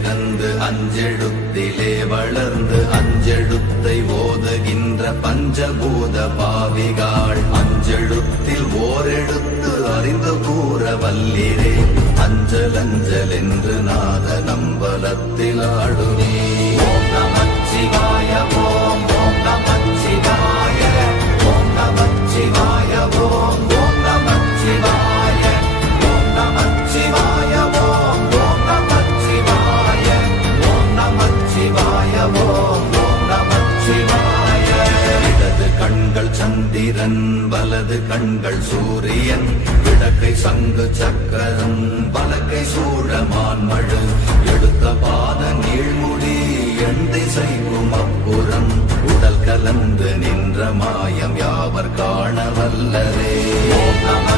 பிறந்து அஞ்செழுத்திலே வளர்ந்து அஞ்செழுத்தை ஓதுகின்ற பஞ்சபூத பாவிகாள் அஞ்செழுத்தில் ஓரெழுத்து அறிந்து கூற வல்லிரே அஞ்சல் அஞ்சல் என்று நாத நம்பலத்தில் ஆடுவே. ஓம் நமச்சிவாய ஓம் ஓம் நமச்சிவாய ஓம் நமச்சிவாய ஓம் ஓம் நமச்சிவாய ஓம் நமச்சிவாய ஓம் ஓம் நமச்சிவாய ஓம் நமச்சிவாய ஓம் ஓம் நமச்சிவாய. இடது கண்கள் சந்திரன் வலது கண்கள் சூரியன் இடக்கை சங்கு சக்கரம் பலக்கை சூழமான் மழு எடுத்த பாத நீழ்முடி எண் திசைக்கும் அப்புறம் உடல் கலந்து நின்ற மாயம் யாவர் காண வல்லரே. ஓம் நம